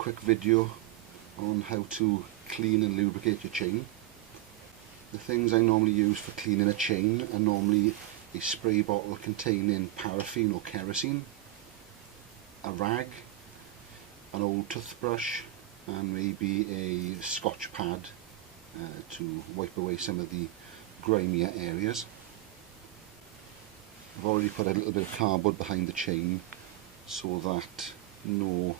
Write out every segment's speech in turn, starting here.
quick video on how to clean and lubricate your chain. The things I normally use for cleaning a chain are normally a spray bottle containing paraffin or kerosene, a rag, an old toothbrush, and maybe a Scotch pad to wipe away some of the grimier areas. I've already put a little bit of cardboard behind the chain so that no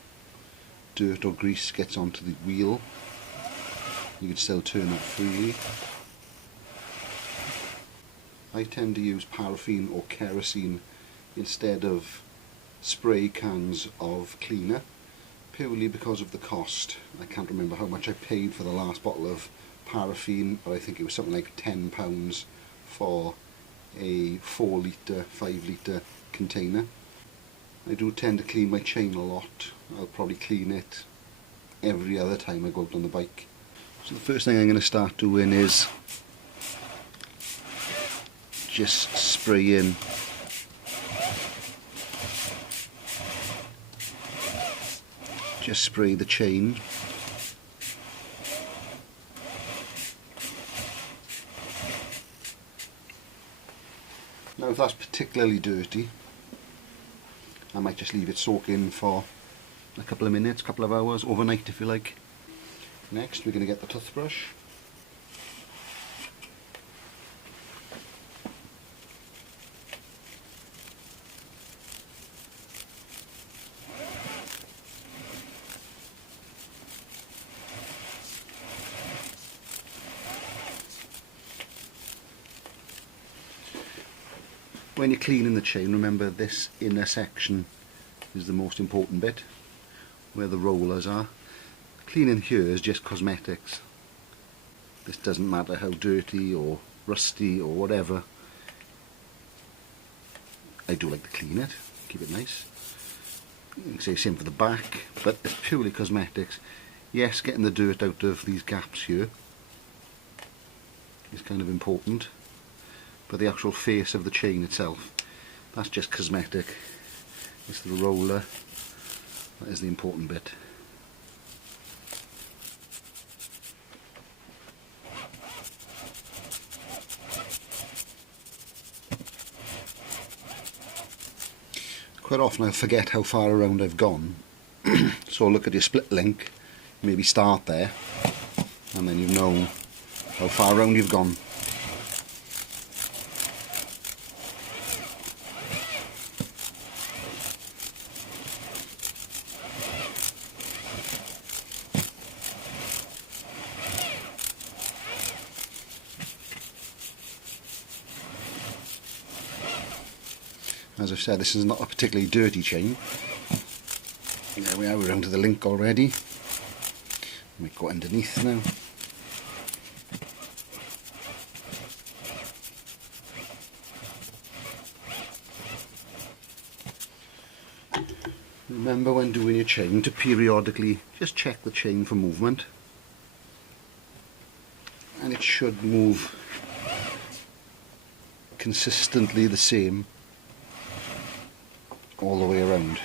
dirt or grease gets onto the wheel. You can still turn that freely. I tend to use paraffin or kerosene instead of spray cans of cleaner, purely because of the cost. I can't remember how much I paid for the last bottle of paraffin, but I think it was something like £10 for a 4 litre, 5 litre container. I do tend to clean my chain a lot. I'll probably clean it every other time I go out on the bike. So the first thing I'm going to start doing is just spraying spray the chain. Now if that's particularly dirty, I might just leave it soaking for a couple of minutes, couple of hours, overnight if you like. Next we're going to get the toothbrush. When you're cleaning the chain, remember this inner section is the most important bit, where the rollers are. Cleaning here is just cosmetics. This doesn't matter how dirty or rusty or whatever. I do like to clean it, keep it nice. You can say same for the back, but it's purely cosmetics. Yes, getting the dirt out of these gaps here is kind of important. But the actual face of the chain itself, that's just cosmetic. It's the roller that is the important bit. Quite often I forget how far around I've gone, so look at your split link, maybe start there, and then you know how far around you've gone. As I've said, this is not a particularly dirty chain. There we are, we're onto the link already. We go underneath now. Remember when doing your chain to periodically just check the chain for movement. And it should move consistently the same all the way around.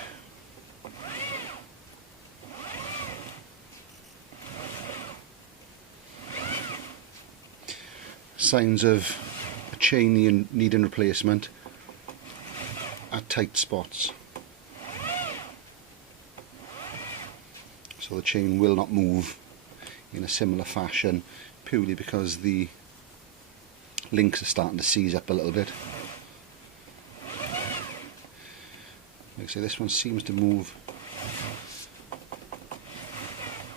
Signs of a chain needing replacement at tight spots. So the chain will not move in a similar fashion, purely because the links are starting to seize up a little bit. Like I say, this one seems to move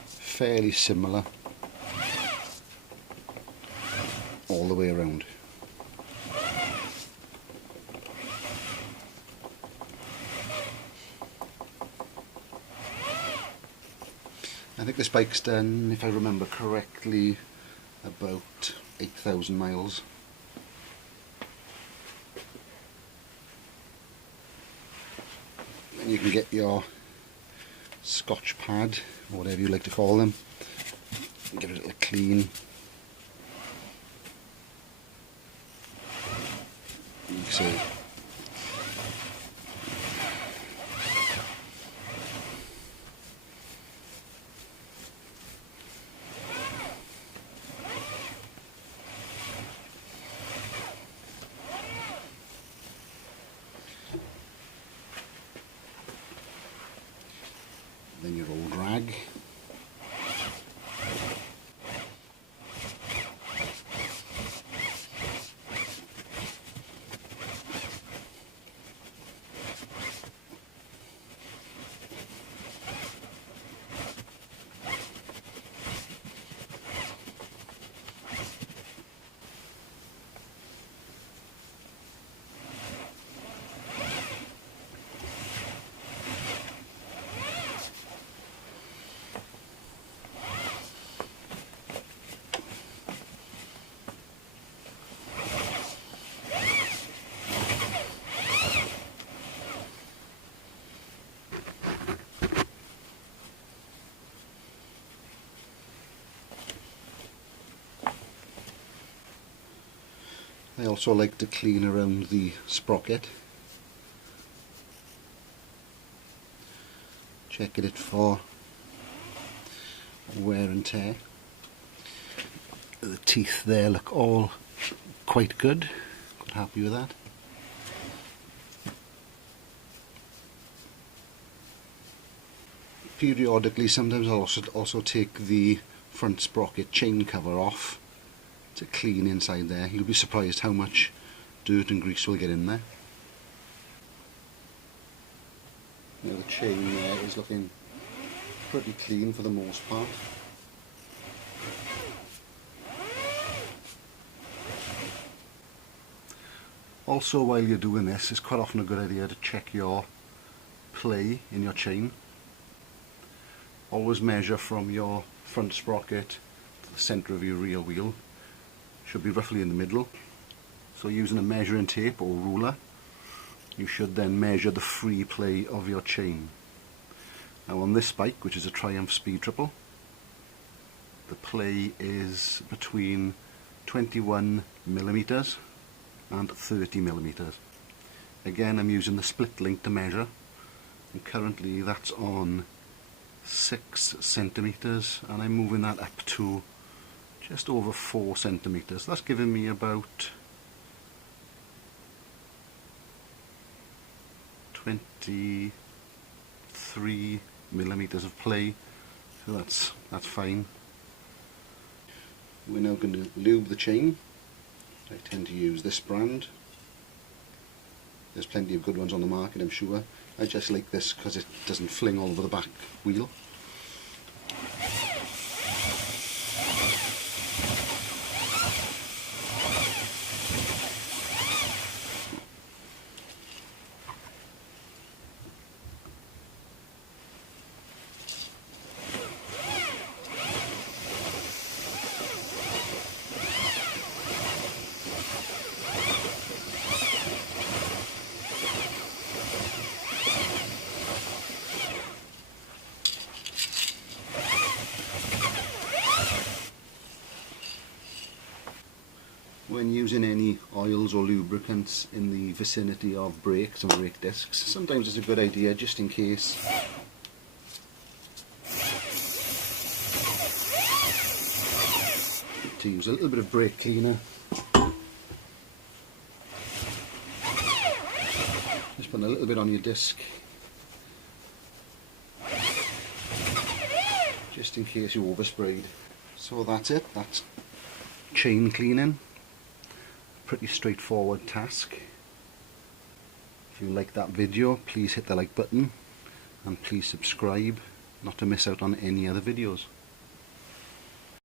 fairly similar all the way around. I think this bike's done, if I remember correctly, about 8,000 miles. Then you can get your Scotch pad, or whatever you like to call them, and give it a little clean. You can see rag. I also like to clean around the sprocket, checking it for wear and tear. The teeth there look all quite good, quite happy with that. Periodically, sometimes I'll also take the front sprocket chain cover off to clean inside there. You'll be surprised how much dirt and grease will get in there. Now the chain there is looking pretty clean for the most part. Also, while you're doing this, it's quite often a good idea to check your play in your chain. Always measure from your front sprocket to the centre of your rear wheel. Should be roughly in the middle. So using a measuring tape or ruler, you should then measure the free play of your chain. Now on this bike, which is a Triumph Speed Triple, the play is between 21mm and 30mm. Again, I'm using the split link to measure, and currently that's on 6 centimeters, and I'm moving that up to just over 4 centimeters. That's giving me about 23mm of play, so that's fine. We're now going to lube the chain. I tend to use this brand. There's plenty of good ones on the market, I'm sure. I just like this because it doesn't fling all over the back wheel. When using any oils or lubricants in the vicinity of brakes and brake discs, sometimes it's a good idea, just in case, to use a little bit of brake cleaner. Just put a little bit on your disc, just in case you oversprayed. So that's it, that's chain cleaning. Pretty straightforward task. If you like that video, please hit the like button and please subscribe not to miss out on any other videos.